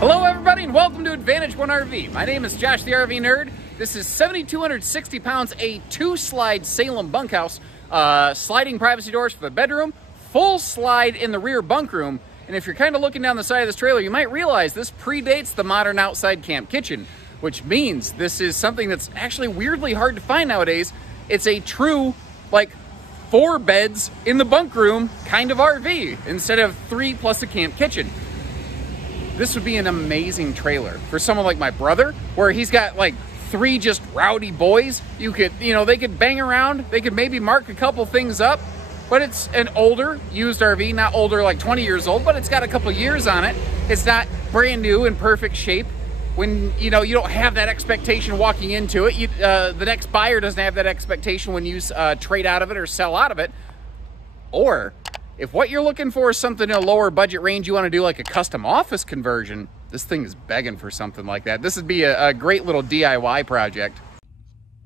Hello everybody and welcome to Advantage One RV. My name is Josh the RV Nerd. This is 7,260 pounds, a 2-slide Salem bunkhouse, sliding privacy doors for the bedroom, full slide in the rear bunk room, and if you're kind of looking down the side of this trailer, you might realize this predates the modern outside camp kitchen, which means this is something that's actually weirdly hard to find nowadays. It's a true, like, 4 beds in the bunk room kind of RV instead of 3 plus a camp kitchen. This would be an amazing trailer for someone like my brother, where he's got like 3 just rowdy boys. You could, they could bang around. They could maybe mark a couple things up, but it's an older used RV, not older like 20 years old, but it's got a couple years on it. It's not brand new in perfect shape. When, you don't have that expectation walking into it. The next buyer doesn't have that expectation when you trade out of it or sell out of it. Or if what you're looking for is something in a lower budget range, you want to do like a custom office conversion, this thing is begging for something like that. This would be a great little DIY project.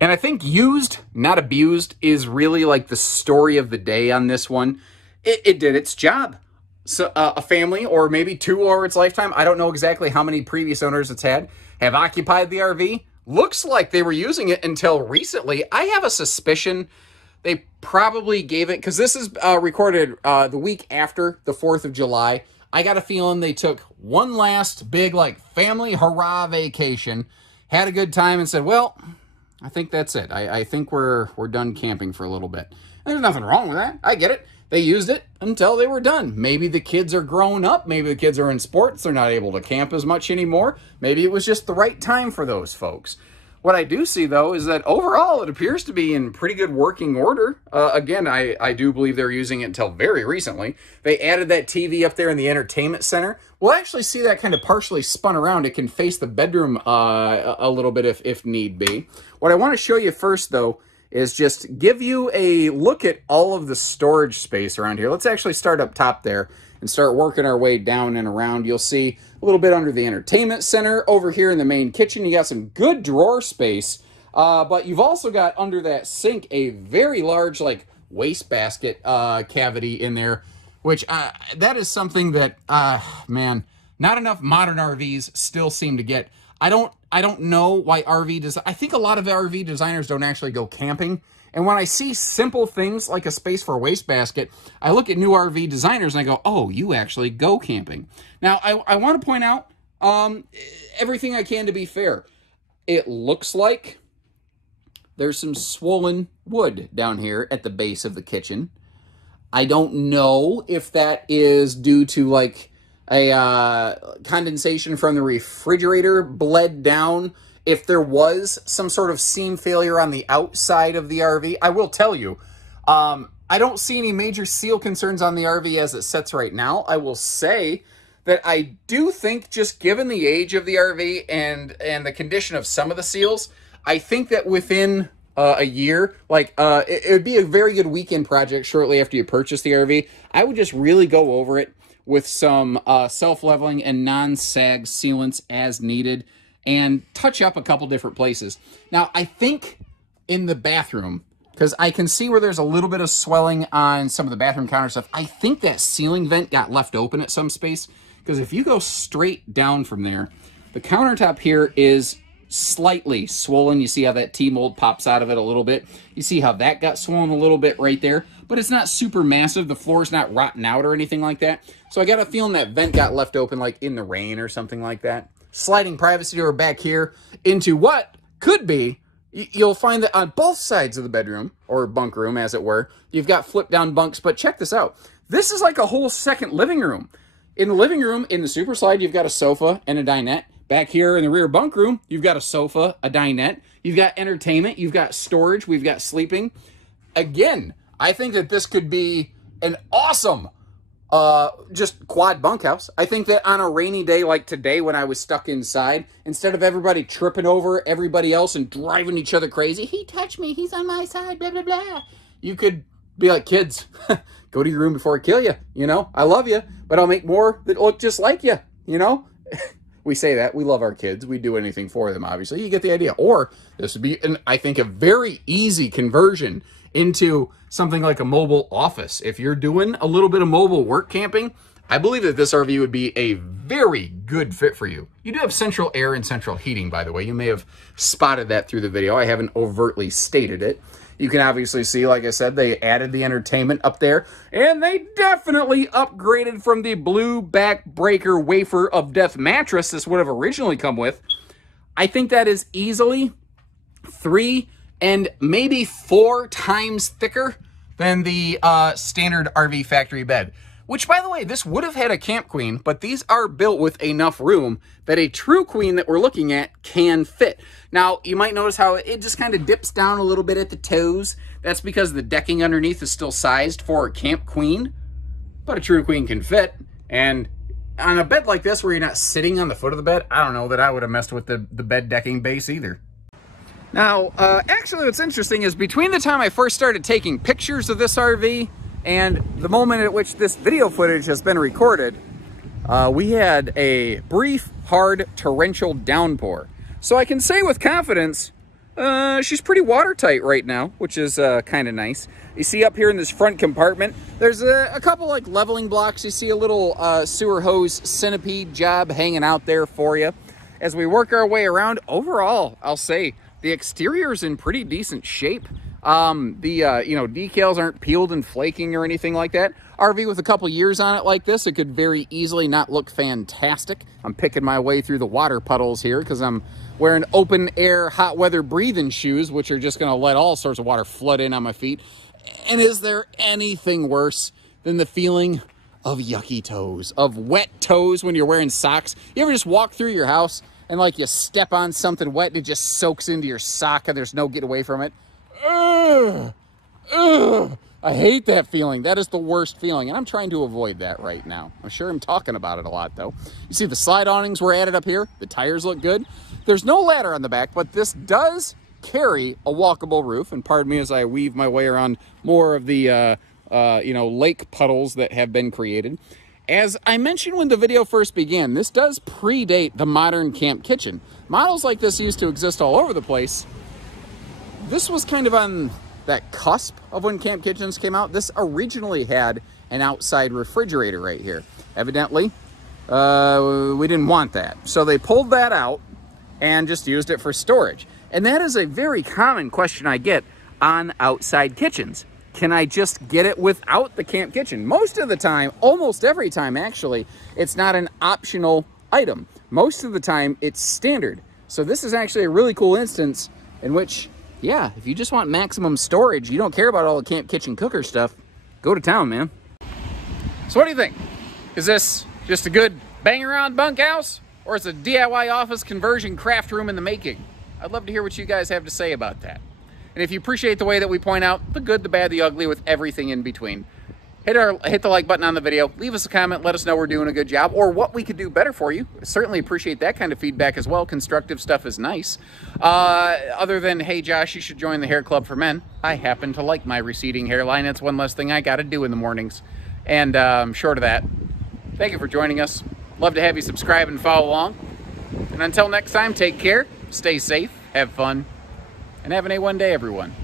And I think used, not abused, is really like the story of the day on this one. It did its job. So a family, or maybe 2 over its lifetime, I don't know exactly how many previous owners it's had, have occupied the RV. Looks like they were using it until recently. I have a suspicion they probably gave it, because this is recorded the week after the 4th of July. I got a feeling they took one last big, like, family hurrah vacation, had a good time, and said, well, I think that's it. I think we're done camping for a little bit. And there's nothing wrong with that. I get it. They used it until they were done. Maybe the kids are grown up. Maybe the kids are in sports. They're not able to camp as much anymore. Maybe it was just the right time for those folks. What I do see, though, is that overall it appears to be in pretty good working order. Again, I do believe they're using it until very recently. They added that TV up there in the entertainment center. We'll actually see that kind of partially spun around. It can face the bedroom a little bit if need be. What I want to show you first, though, is just give you a look at all of the storage space around here. Let's actually start up top there and start working our way down and around. You'll see a little bit under the entertainment center. Over here in the main kitchen, you got some good drawer space, but you've also got under that sink a very large, like, wastebasket cavity in there, which that is something that, man, not enough modern RVs still seem to get. I don't know why I think a lot of RV designers don't actually go camping. And when I see simple things like a space for a wastebasket, I look at new RV designers and I go, oh, you actually go camping. Now, I want to point out everything I can to be fair. It looks like there's some swollen wood down here at the base of the kitchen. I don't know if that is due to, like, a condensation from the refrigerator bled down. If there was some sort of seam failure on the outside of the RV, I will tell you, I don't see any major seal concerns on the RV as it sits right now. I will say that I do think, just given the age of the RV and the condition of some of the seals, I think that within a year, like, it would be a very good weekend project shortly after you purchase the RV. I would just really go over it with some self-leveling and non-sag sealants as needed, and touch up a couple different places. Now, I think in the bathroom, because I can see where there's a little bit of swelling on some of the bathroom counter stuff, I think that ceiling vent got left open at some space, because if you go straight down from there, the countertop here is slightly swollen. You see how that T-mold pops out of it a little bit. You see how that got swollen a little bit right there, but it's not super massive. The floor's not rotten out or anything like that. So I got a feeling that vent got left open, like in the rain or something like that. Sliding privacy door back here into what could be, you'll find that on both sides of the bedroom, or bunk room as it were, you've got flip down bunks. But check this out. This is like a whole second living room. In the living room, in the super slide, you've got a sofa and a dinette. Back here in the rear bunk room, you've got a sofa, a dinette. You've got entertainment. You've got storage. We've got sleeping. Again, I think that this could be an awesome just quad bunkhouse. I think that on a rainy day like today, when I was stuck inside, instead of everybody tripping over everybody else and driving each other crazy, he touched me, he's on my side, blah, blah, blah. You could be like, kids, go to your room before I kill you. I love you, but I'll make more that look just like you, We say that. We love our kids. We do anything for them, obviously. You get the idea. Or this would be, I think, a very easy conversion into something like a mobile office. If you're doing a little bit of mobile work camping, I believe that this RV would be a very good fit for you. You do have central air and central heating, by the way. You may have spotted that through the video. I haven't overtly stated it. You can obviously see, like I said, they added the entertainment up there, and they definitely upgraded from the blue backbreaker wafer of death mattress this would have originally come with. I think that is easily 3 and maybe 4 times thicker than the standard RV factory bed. Which, by the way, this would have had a camp queen, but these are built with enough room that a true queen that we're looking at can fit. Now, you might notice how it just kind of dips down a little bit at the toes. That's because the decking underneath is still sized for a camp queen, but a true queen can fit. And on a bed like this where you're not sitting on the foot of the bed, I don't know that I would have messed with the bed decking base either. Now, actually what's interesting is between the time I first started taking pictures of this RV and the moment at which this video footage has been recorded, we had a brief, hard, torrential downpour. So I can say with confidence, she's pretty watertight right now, which is kind of nice. You see up here in this front compartment, there's a couple like leveling blocks. You see a little sewer hose centipede job hanging out there for you. As we work our way around, overall, I'll say the exterior is in pretty decent shape. Decals aren't peeled and flaking or anything like that. RV with a couple years on it like this, it could very easily not look fantastic. I'm picking my way through the water puddles here because I'm wearing open air hot weather breathing shoes, which are just going to let all sorts of water flood in on my feet. And is there anything worse than the feeling of yucky toes, of wet toes when you're wearing socks? You ever just walk through your house and like you step on something wet and it just soaks into your sock and there's no get away from it? Ugh, I hate that feeling. That is the worst feeling, and I'm trying to avoid that right now. I'm sure I'm talking about it a lot, though. You see the slide awnings were added up here. The tires look good. There's no ladder on the back, but this does carry a walkable roof, and pardon me as I weave my way around more of the, lake puddles that have been created. As I mentioned when the video first began, this does predate the modern camp kitchen. Models like this used to exist all over the place. This was kind of on that cusp of when camp kitchens came out. This originally had an outside refrigerator right here. Evidently, we didn't want that. So they pulled that out and just used it for storage. And that is a very common question I get on outside kitchens. Can I just get it without the camp kitchen? Most of the time, almost every time actually, it's not an optional item. Most of the time, it's standard. So this is actually a really cool instance in which, yeah, if you just want maximum storage, you don't care about all the camp kitchen cooker stuff, go to town, man. So what do you think? Is this just a good bang around bunkhouse, or is it a DIY office conversion craft room in the making? I'd love to hear what you guys have to say about that. And if you appreciate the way that we point out the good, the bad, the ugly, with everything in between, hit the like button on the video, leave us a comment, let us know we're doing a good job or what we could do better for you. Certainly appreciate that kind of feedback as well. Constructive stuff is nice. Other than, hey Josh, you should join the hair club for men. I happen to like my receding hairline. It's one less thing I got to do in the mornings. And short of that, thank you for joining us. Love to have you subscribe and follow along. And until next time, take care, stay safe, have fun, and have an A1 day, everyone.